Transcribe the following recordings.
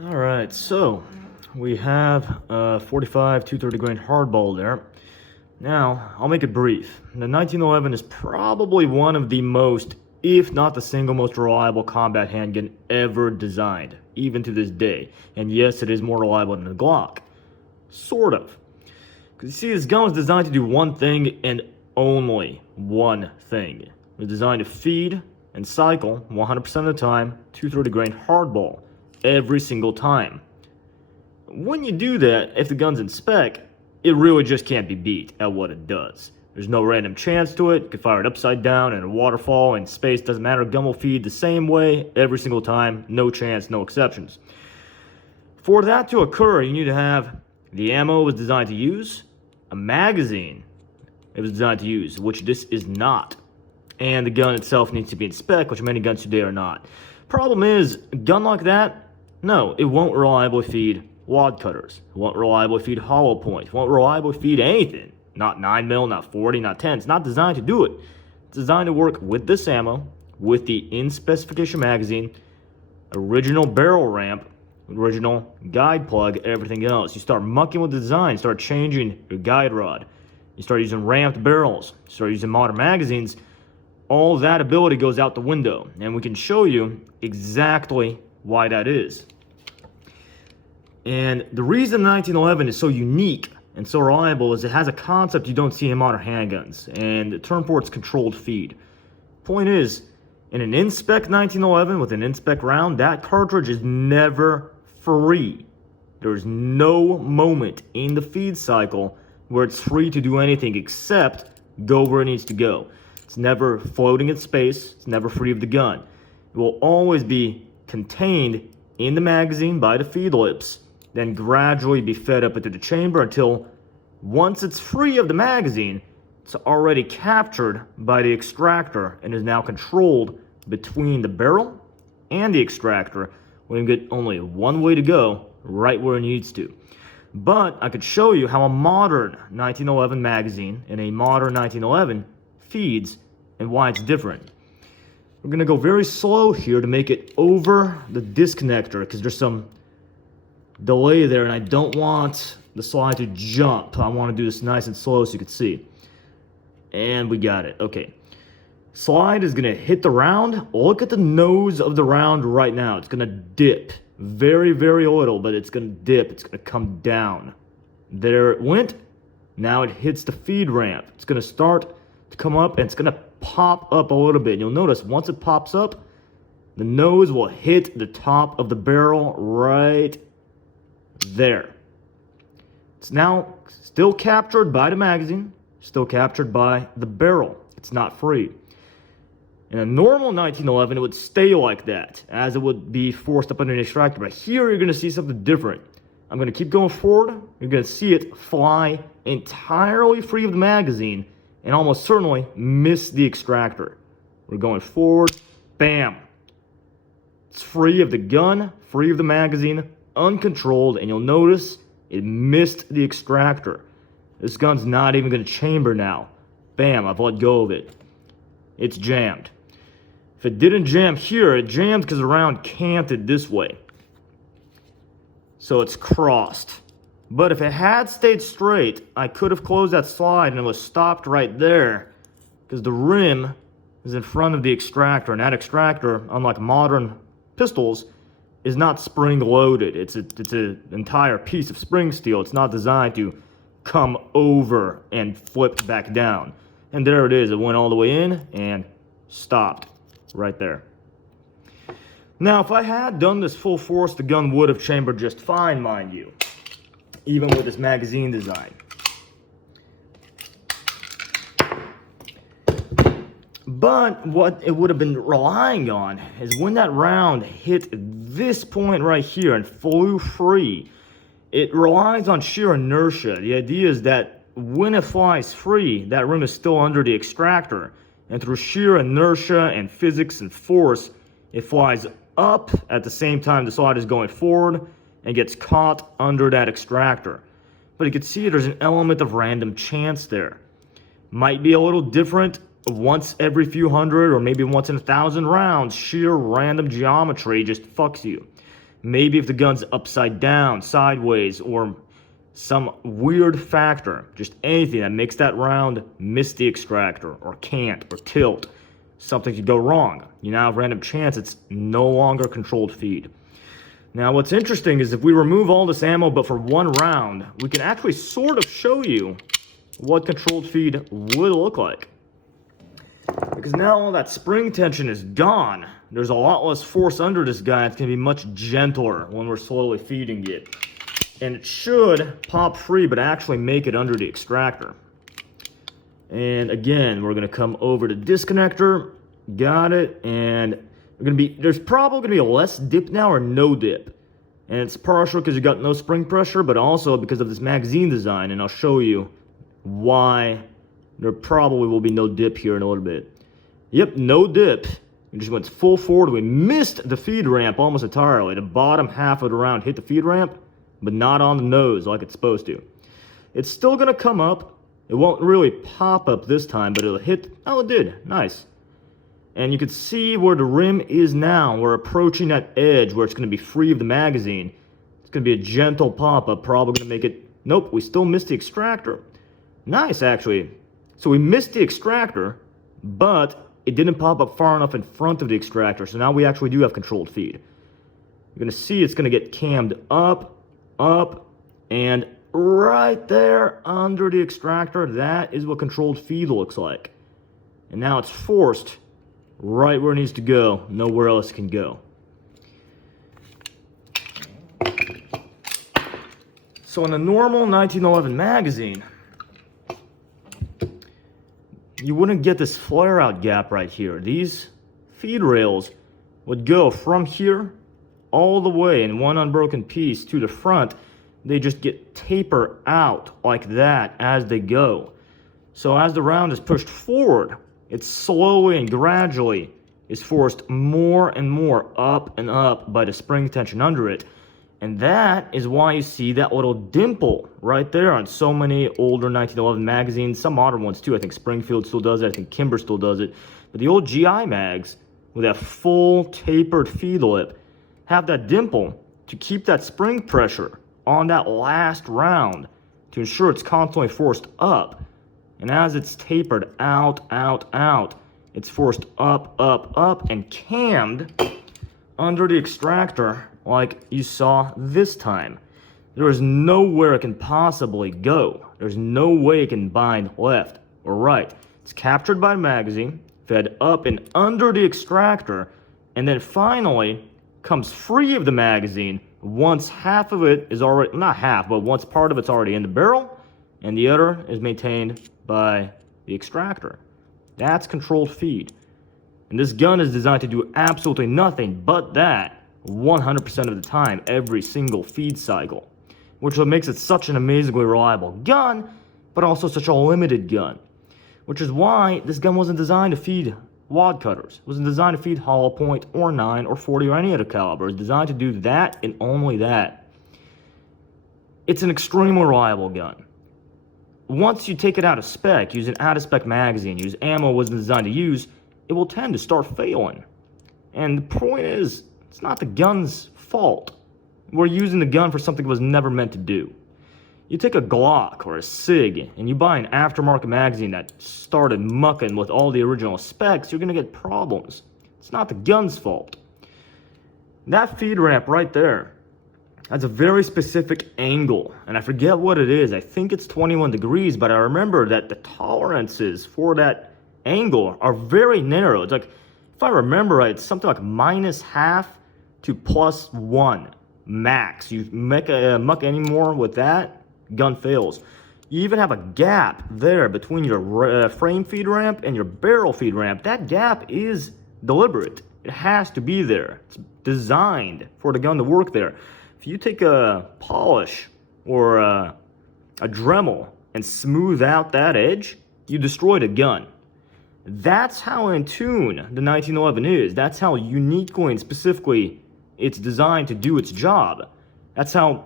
All right, so we have a 45 230 grain hardball there. Now, I'll make it brief. The 1911 is probably one of the most, if not the single most reliable combat handgun ever designed, even to this day. And yes, it is more reliable than the Glock. Sort of. Because you see, this gun was designed to do one thing and only one thing. It was designed to feed and cycle 100% of the time 230 grain hardball every single time. When you do that, if the gun's in spec, it really just can't be beat at what it does. There's no random chance to it. You can fire it upside down in a waterfall, in space, doesn't matter. Gun will feed the same way every single time. No chance, no exceptions. For that to occur, you need to have the ammo it was designed to use, a magazine it was designed to use, which this is not. And the gun itself needs to be in spec, which many guns today are not. Problem is, a gun like that, no, it won't reliably feed wad cutters. It won't reliably feed hollow points. It won't reliably feed anything. Not 9mm, not 40, not 10. It's not designed to do it. It's designed to work with this ammo, with the in-specification magazine, original barrel ramp, original guide plug, everything else. You start mucking with the design, start changing your guide rod. You start using ramped barrels, you start using modern magazines, all that ability goes out the window. And we can show you exactly why that is. And the reason the 1911 is so unique and so reliable is it has a concept you don't see in modern handguns, and the term for it's controlled feed. Point is, in an in-spec 1911 with an in-spec round, that cartridge is never free. There's no moment in the feed cycle where it's free to do anything except go where it needs to go. It's never floating in space. It's never free of the gun. It will always be contained in the magazine by the feed lips, then gradually be fed up into the chamber until once it's free of the magazine, it's already captured by the extractor and is now controlled between the barrel and the extractor, when you get only one way to go, right where it needs to. But I could show you how a modern 1911 magazine and a modern 1911 feeds and why it's different. We're going to go very slow here to make it over the disconnector because there's some delay there and I don't want the slide to jump. I want to do this nice and slow so you can see. And we got it. Okay. Slide is going to hit the round. Look at the nose of the round right now. It's going to dip. Very, very little, but it's going to dip. It's going to come down. There it went. Now it hits the feed ramp. It's going to start to come up and it's going to pop up a little bit. You'll notice once it pops up, the nose will hit the top of the barrel right there. It's now still captured by the magazine, still captured by the barrel. It's not free. In a normal 1911, it would stay like that, as it would be forced up under an extractor. But here, you're going to see something different. I'm going to keep going forward. You're going to see it fly entirely free of the magazine and almost certainly miss the extractor. We're going forward. Bam. It's free of the gun, free of the magazine, uncontrolled, and you'll notice it missed the extractor. This gun's not even going to chamber now. Bam, I've let go of it. It's jammed. If it didn't jam here, it jammed because the round canted this way. So it's crossed. But if it had stayed straight, I could have closed that slide and it was stopped right there because the rim is in front of the extractor, and that extractor, unlike modern pistols, is not spring loaded. It's an entire piece of spring steel. It's not designed to come over and flip back down. And there it is. It went all the way in and stopped right there. Now, if I had done this full force, the gun would have chambered just fine, mind you, even with this magazine design. But what it would have been relying on is when that round hit this point right here and flew free, it relies on sheer inertia. The idea is that when it flies free, that rim is still under the extractor. And through sheer inertia and physics and force, it flies up at the same time the slide is going forward and gets caught under that extractor. But you can see there's an element of random chance there. Might be a little different once every few hundred or maybe once in 1,000 rounds. Sheer random geometry just fucks you. Maybe if the gun's upside down, sideways, or some weird factor, just anything that makes that round miss the extractor, or can't, or tilt, something could go wrong. You now have random chance it's no longer controlled feed. Now what's interesting is if we remove all this ammo but for one round, we can actually sort of show you what controlled feed would look like. Because now all that spring tension is gone. There's a lot less force under this guy. It's going to be much gentler when we're slowly feeding it. And it should pop free, but actually make it under the extractor. And again, we're going to come over to disconnector. Got it. And there's probably going to be a less dip now or no dip. And it's partial because you got no spring pressure, but also because of this magazine design. And I'll show you why there probably will be no dip here in a little bit. Yep, no dip. We just went full forward. We missed the feed ramp almost entirely. The bottom half of the round hit the feed ramp, but not on the nose like it's supposed to. It's still going to come up. It won't really pop up this time, but it'll hit. Oh, it did. Nice. And you can see where the rim is now. We're approaching that edge where it's going to be free of the magazine. It's going to be a gentle pop-up. Probably going to make it... Nope, we still missed the extractor. Nice, actually. So we missed the extractor, but it didn't pop up far enough in front of the extractor. So now we actually do have controlled feed. You're going to see it's going to get cammed up, and right there under the extractor. That is what controlled feed looks like. And now it's forced right where it needs to go. Nowhere else can go. So in a normal 1911 magazine, you wouldn't get this flare-out gap right here. These feed rails would go from here all the way in one unbroken piece to the front. They just get taper out like that as they go. So as the round is pushed forward, it slowly and gradually is forced more and more up and up by the spring tension under it. And that is why you see that little dimple right there on so many older 1911 magazines, some modern ones too. I think Springfield still does it, I think Kimber still does it. But the old GI mags with that full tapered feed lip have that dimple to keep that spring pressure on that last round to ensure it's constantly forced up. And as it's tapered out, it's forced up, and cammed under the extractor like you saw this time. There is nowhere it can possibly go. There's no way it can bind left or right. It's captured by the magazine, fed up and under the extractor, and then finally comes free of the magazine once half of it is already, not half, but once part of it's already in the barrel, and the other is maintained by the extractor. That's controlled feed. And this gun is designed to do absolutely nothing but that 100% of the time, every single feed cycle, which makes it such an amazingly reliable gun, but also such a limited gun, which is why this gun wasn't designed to feed wad cutters. It wasn't designed to feed hollow point or 9 or 40 or any other caliber. It's designed to do that and only that. It's an extremely reliable gun. Once you take it out of spec, use an out-of-spec magazine, use ammo it wasn't designed to use, it will tend to start failing. And the point is, it's not the gun's fault. We're using the gun for something it was never meant to do. You take a Glock or a SIG and you buy an aftermarket magazine that started mucking with all the original specs, you're going to get problems. It's not the gun's fault. That feed ramp right there has a very specific angle, and I forget what it is. I think it's 21 degrees, but I remember that the tolerances for that angle are very narrow. It's like, if I remember right, it's something like -1/2 to +1 max. You muck any more with that, gun fails. You even have a gap there between your frame feed ramp and your barrel feed ramp. That gap is deliberate. It has to be there. It's designed for the gun to work there. If you take a polish or a Dremel and smooth out that edge, you destroy the gun. That's how in tune the 1911 is. That's how uniquely and specifically it's designed to do its job. That's how,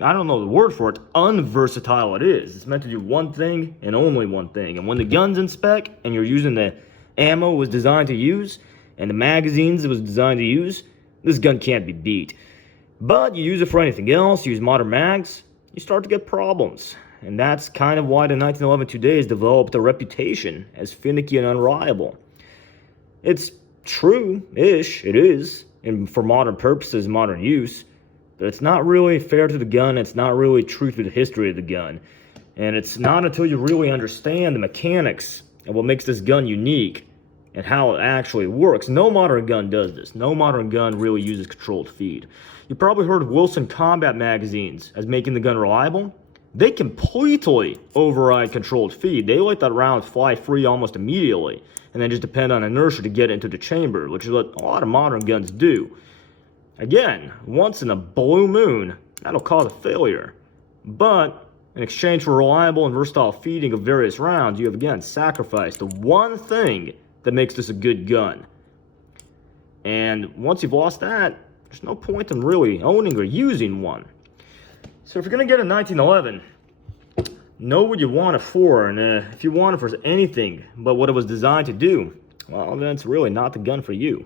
I don't know the word for it, unversatile it is. It's meant to do one thing and only one thing. And when the gun's in spec and you're using the ammo it was designed to use and the magazines it was designed to use, this gun can't be beat. But you use it for anything else, use modern mags, you start to get problems. And that's kind of why the 1911 today has developed a reputation as finicky and unreliable. It's true-ish, it is, and for modern purposes, modern use, but it's not really fair to the gun, it's not really true to the history of the gun. And it's not until you really understand the mechanics and what makes this gun unique and how it actually works. No modern gun does this. No modern gun really uses controlled feed. You probably heard of Wilson combat magazines as making the gun reliable. They completely override controlled feed. They let that round fly free almost immediately and then just depend on inertia to get into the chamber, which is what a lot of modern guns do. Again, once in a blue moon, that'll cause a failure. But in exchange for reliable and versatile feeding of various rounds, you have again sacrificed the one thing that makes this a good gun. And once you've lost that, there's no point in really owning or using one. So if you're going to get a 1911, know what you want it for, and if you want it for anything but what it was designed to do, well, then it's really not the gun for you.